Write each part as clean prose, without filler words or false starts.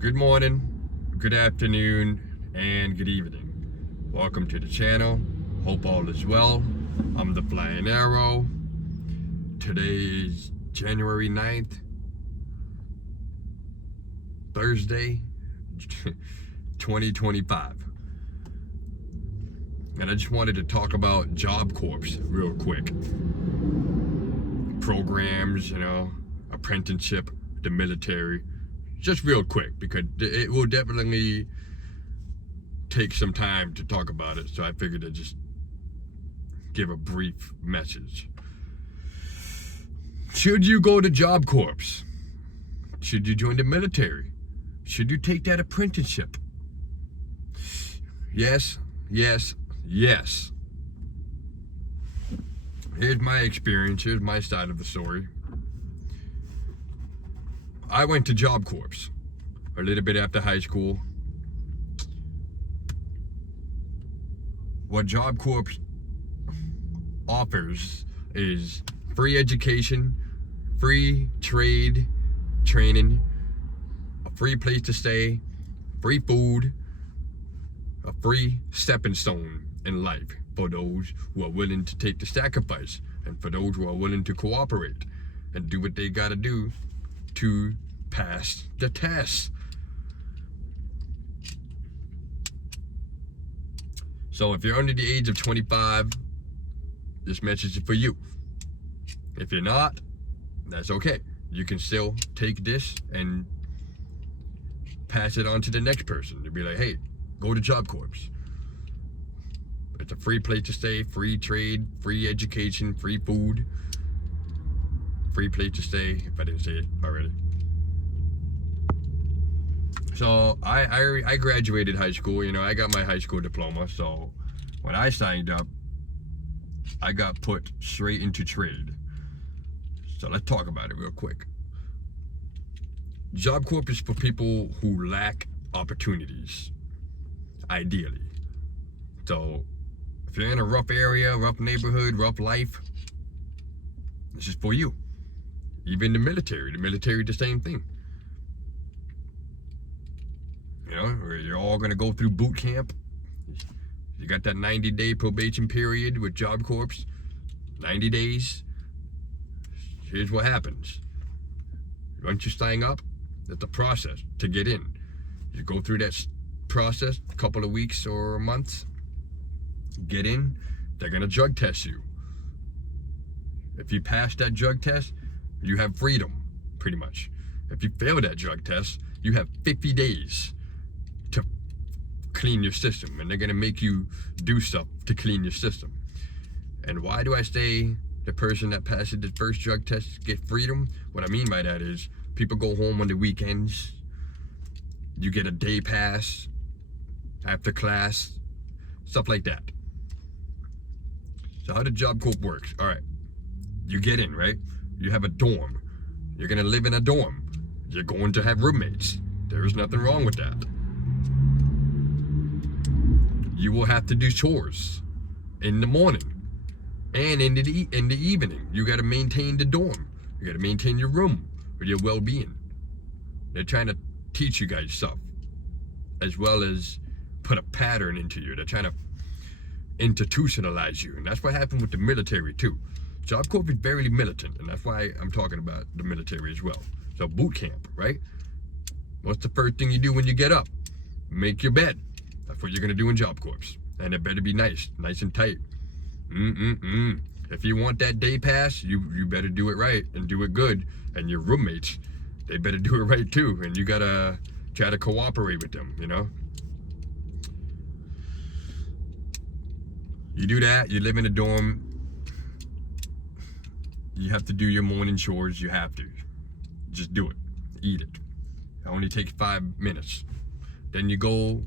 Good morning, good afternoon, and good evening. Welcome to the channel. Hope all is well. I'm the Flying Arrow. Today is January 9th, Thursday, 2025. And I just wanted to talk about Job Corps real quick. Programs, apprenticeship, the military. Just real quick, because it will definitely take some time to talk about it. So I figured to just give a brief message. Should you go to Job Corps? Should you join the military? Should you take that apprenticeship? Yes, yes, yes. Here's my experience. Here's my side of the story. I went to Job Corps a little bit after high school. What Job Corps offers is free education, free trade training, a free place to stay, free food, a free stepping stone in life for those who are willing to take the sacrifice and for those who are willing to cooperate and do what they gotta do to pass the test. So if you're under the age of 25, this message is for you. If you're not, that's okay. You can still take this and pass it on to the next person to be like, hey, go to Job Corps. It's a free place to stay, free trade, free education, free food, free place to stay, if I didn't say it already. So I graduated high school, I got my high school diploma. So when I signed up, I got put straight into trade. So let's talk about it real quick. Job Corps is for people who lack opportunities, ideally. So if you're in a rough area, rough neighborhood, rough life, this is for you. Even the military the same thing. You're all gonna go through boot camp. You got that 90-day probation period with Job Corps. 90 days. Here's what happens. Once you sign up, it's a process to get in. You go through that process, a couple of weeks or months, get in, they're gonna drug test you. If you pass that drug test, you have freedom, pretty much. If you fail that drug test, you have 50 days to clean your system, and they're gonna make you do stuff to clean your system. And why do I say the person that passes the first drug test get freedom? What I mean by that is people go home on the weekends, you get a day pass after class, stuff like that. So how the Job Corps works? All right, you get in, right? You have a dorm. You're gonna live in a dorm. You're going to have roommates. There is nothing wrong with that. You will have to do chores in the morning and in the evening. You gotta maintain the dorm. You gotta maintain your room for your well-being. They're trying to teach you guys stuff, as well as put a pattern into you. They're trying to institutionalize you, and that's what happened with the military too. Job Corps is very militant, and that's why I'm talking about the military as well. So boot camp, right? What's the first thing you do when you get up? Make your bed. That's what you're gonna do in Job Corps, and it better be nice and tight. If you want that day pass, you better do it right and do it good. And your roommates, they better do it right too. And you gotta try to cooperate with them. You do that. You live in a dorm. You have to do your morning chores. You have to. Just do it. Eat it. It only takes 5 minutes. Then you go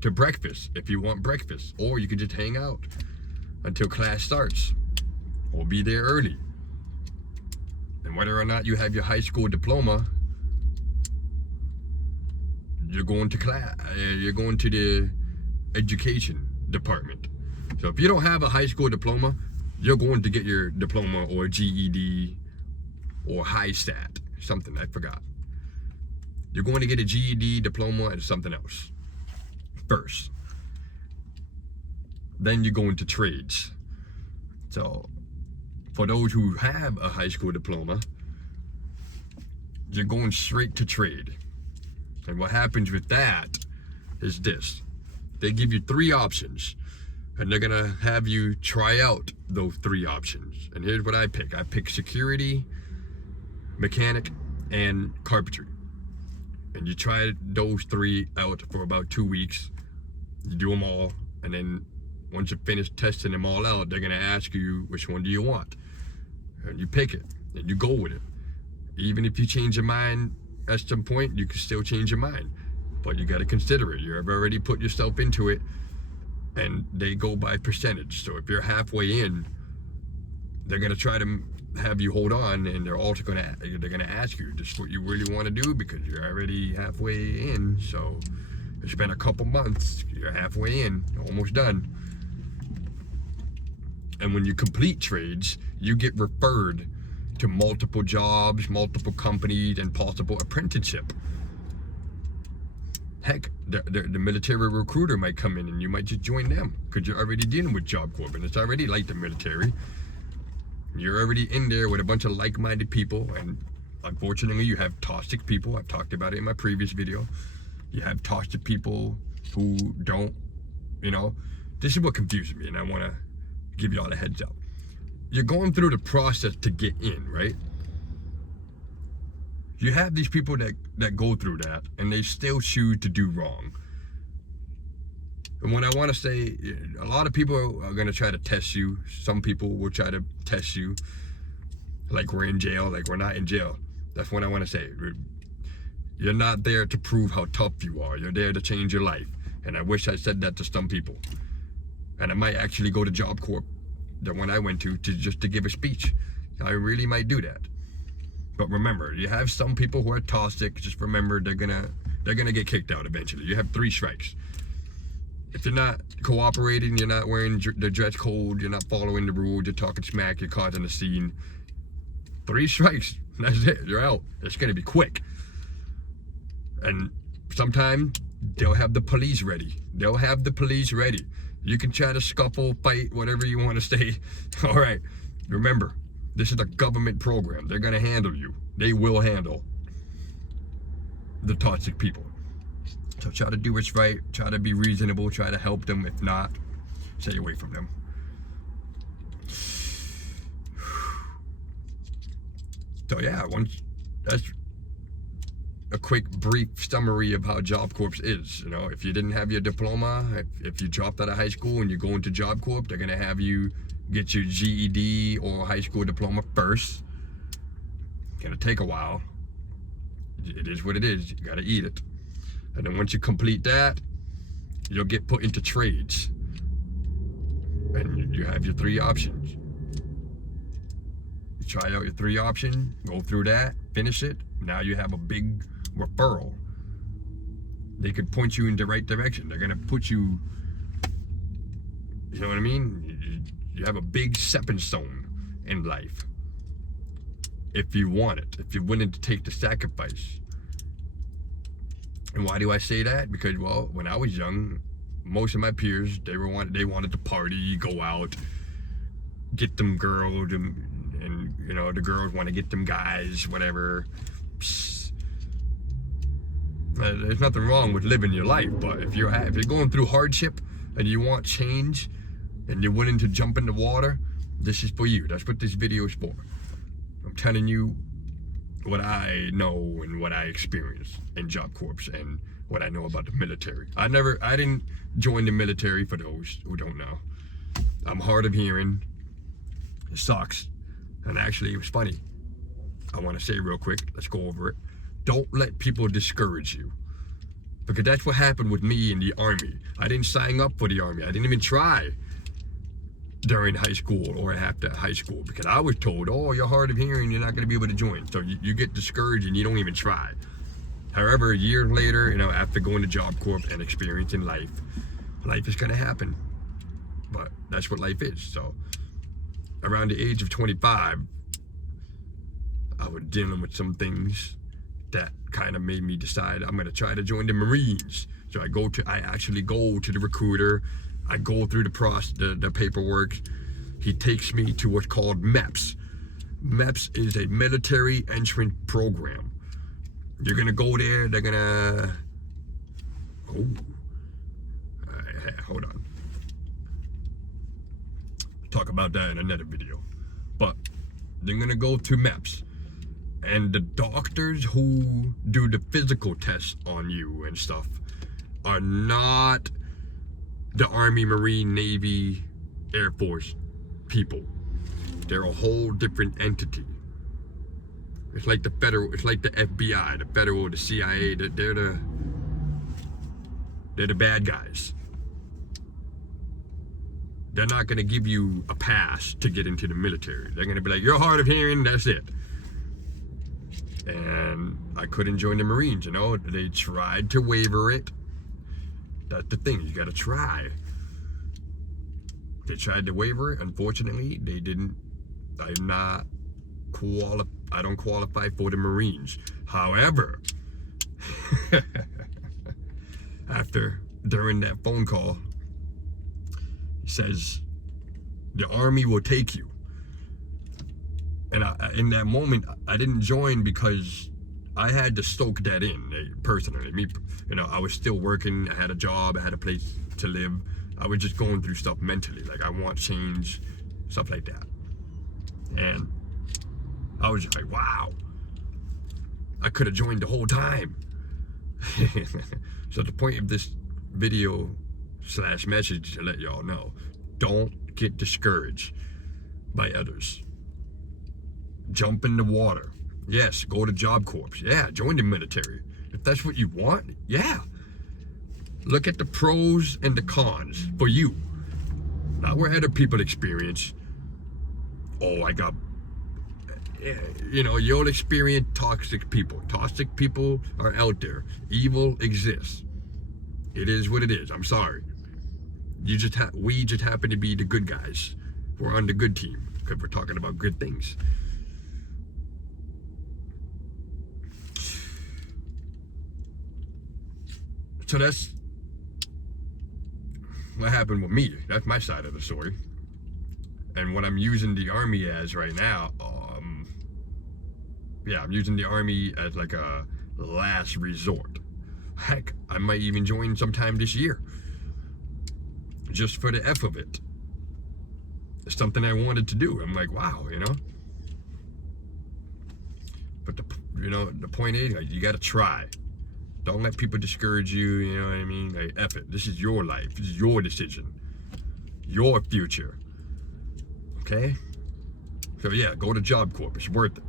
to breakfast if you want breakfast. Or you can just hang out until class starts. Or be there early. And whether or not you have your high school diploma, you're going to class. You're going to the education department. So if you don't have a high school diploma, you're going to get your diploma or GED or high stat, something I forgot. You're going to get a GED, diploma, and something else first. Then you go into trades. So for those who have a high school diploma, you're going straight to trade. And what happens with that is this. They give you 3 options, and they're gonna have you try out those 3 options. And here's what I pick. I pick security, mechanic, and carpentry. And you try those 3 out for about 2 weeks. You do them all, and then once you finish testing them all out, they're gonna ask you, which one do you want? And you pick it, and you go with it. Even if you change your mind at some point, you can still change your mind. But you gotta consider it. You've already put yourself into it, and they go by percentage. So if you're halfway in, they're gonna try to have you hold on, and they're gonna ask you, this is what you really wanna do, because you're already halfway in. So it's been a couple months, you're halfway in, you're almost done. And when you complete trades, you get referred to multiple jobs, multiple companies, and possible apprenticeship. Heck, the military recruiter might come in and you might just join them because you're already dealing with Job Corp, and it's already like the military. You're already in there with a bunch of like-minded people, and unfortunately you have toxic people. I've talked about it in my previous video. You have toxic people who don't, this is what confuses me, and I want to give y'all a heads up. You're going through the process to get in, right? You have these people that go through that, and they still choose to do wrong. And what I want to say, a lot of people are going to try to test you. Some people will try to test you like we're in jail, like we're not in jail. That's what I want to say. You're not there to prove how tough you are. You're there to change your life. And I wish I said that to some people. And I might actually go to Job Corp, the one I went to just to give a speech. I really might do that. But remember, you have some people who are toxic. Just remember, they're gonna get kicked out eventually. You have 3 strikes. If you're not cooperating, you're not wearing the dress code, you're not following the rules, you're talking smack, you're causing a scene. 3 strikes, that's it, you're out. It's gonna be quick. And sometimes they'll have the police ready. You can try to scuffle, fight, whatever you want to say. All right, remember, this is a government program. They're gonna handle you. They will handle the toxic people. So try to do what's right, try to be reasonable, try to help them. If not, stay away from them. So yeah, that's a quick brief summary of how Job Corp is. If you didn't have your diploma, if you dropped out of high school and you go into Job Corp, they're gonna have you get your GED or high school diploma first. It's gonna take a while. It is what it is. You gotta eat it. And then once you complete that, you'll get put into trades. And you have your 3 options. You try out your 3 options, go through that, finish it. Now you have a big referral. They could point you in the right direction. They're gonna put you, you know what I mean? You have a big stepping stone in life. If you want it, if you're willing to take the sacrifice. And why do I say that? Because, well, when I was young, most of my peers, they wanted to party, go out, get them girls, and the girls want to get them guys, whatever. There's nothing wrong with living your life, but if you're going through hardship and you want change and you're willing to jump in the water, this is for you. That's what this video is for. I'm telling you what I know and what I experienced in Job Corps and what I know about the military. I didn't join the military, for those who don't know. I'm hard of hearing. It sucks. And actually, it was funny. I want to say real quick, let's go over it. Don't let people discourage you. Because that's what happened with me in the Army. I didn't sign up for the Army. I didn't even try during high school or after high school, because I was told, oh, you're hard of hearing, you're not going to be able to join. So you get discouraged and you don't even try. However, a year later, after going to Job Corp and experiencing life is going to happen. But that's what life is. So around the age of 25, I was dealing with some things that kind of made me decide I'm going to try to join the Marines. So I actually go to the recruiter. I go through the paperwork. He takes me to what's called MEPS. MEPS is a military entrance program. You're going to go there. They're going to... hold on. Talk about that in another video. But they're going to go to MEPS. And the doctors who do the physical tests on you and stuff are not the Army, Marine, Navy, Air Force people. They're a whole different entity. It's like the FBI, the federal, the CIA. They're the bad guys. They're not going to give you a pass to get into the military. They're going to be like, you're hard of hearing, that's it. And I couldn't join the Marines, you know. They tried to waiver it. That's the thing, you got to try. They tried to waiver it. Unfortunately, they didn't. I don't qualify for the Marines. However, during that phone call, he says, the Army will take you. And in that moment, I didn't join because I had to soak that in personally. I was still working. I had a job. I had a place to live. I was just going through stuff mentally. Like, I want change, stuff like that. And I was just like, wow, I could have joined the whole time. So the point of this video / message to let y'all know, don't get discouraged by others. Jump in the water. Yes, go to Job Corps. Yeah, join the military. If that's what you want, yeah. Look at the pros and the cons for you. Not where other people experience. You'll experience toxic people. Toxic people are out there. Evil exists. It is what it is. I'm sorry. We just happen to be the good guys. We're on the good team because we're talking about good things. So that's what happened with me. That's my side of the story. And what I'm using the Army as right now, I'm using the Army as like a last resort. Heck, I might even join sometime this year. Just for the F of it. It's something I wanted to do. I'm like, wow, you know. But the point is, like, you gotta try. Don't let people discourage you, you know what I mean? Like, F it. This is your life. This is your decision. Your future. Okay? So yeah, go to Job Corps. It's worth it.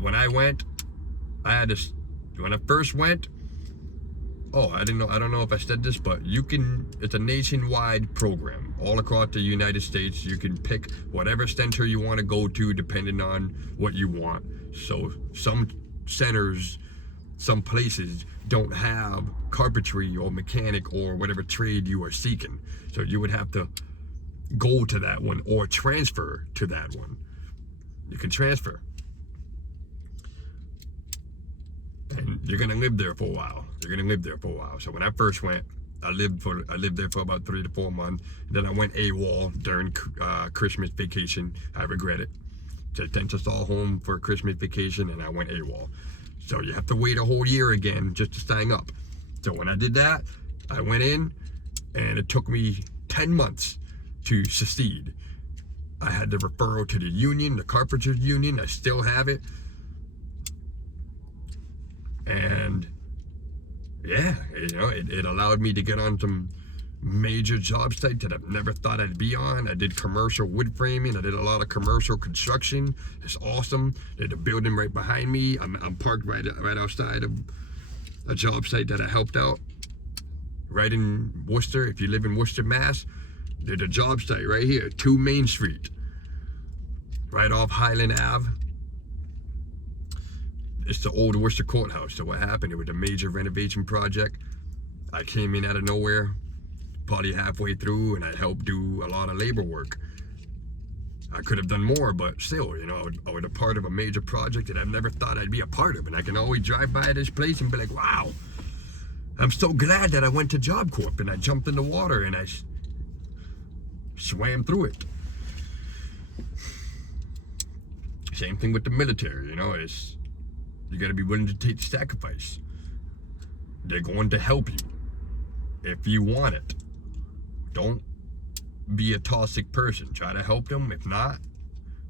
When I first went, I don't know if I said this, but it's a nationwide program. All across the United States, you can pick whatever center you want to go to depending on what you want. So some centers, some places don't have carpentry or mechanic or whatever trade you are seeking. So you would have to go to that one or transfer to that one. You can transfer. And you're gonna live there for a while. So when I first went, I lived there for about 3 to 4 months. Then I went AWOL during Christmas vacation. I regret it. They sent us all home for Christmas vacation, and I went AWOL. So you have to wait a whole year again just to sign up. So when I did that, I went in, and it took me 10 months to succeed. I had the referral to the union, the carpenters union. I still have it. And yeah, it allowed me to get on some major job sites that I've never thought I'd be on. I did commercial wood framing. I did a lot of commercial construction. It's awesome. There's a building right behind me. I'm parked right outside of a job site that I helped out right in Worcester. If you live in Worcester, Mass, there's a job site right here, 2 Main Street, right off Highland Ave. It's the old Worcester Courthouse. So what happened? It was a major renovation project. I came in out of nowhere, probably halfway through, and I helped do a lot of labor work. I could have done more, but still, you know, I was a part of a major project that I've never thought I'd be a part of. And I can always drive by this place and be like, wow, I'm so glad that I went to Job Corp and I jumped in the water and I swam through it. Same thing with the military, you know, you got to be willing to take the sacrifice. They're going to help you if you want it. Don't be a toxic person. Try to help them. If not,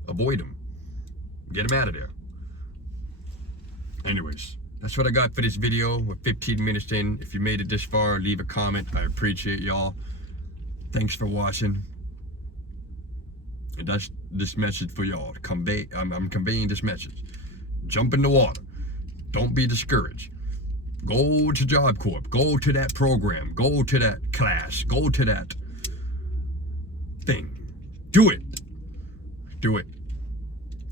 avoid them. Get them out of there. Anyways, that's what I got for this video. We're 15 minutes in. If you made it this far, leave a comment. I appreciate y'all. Thanks for watching. And that's this message for y'all. I'm conveying this message. Jump in the water. Don't be discouraged. Go to Job Corp. Go to that program. Go to that class. Go to that thing. Do it. Do it.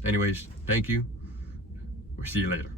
Anyways, thank you. We'll see you later.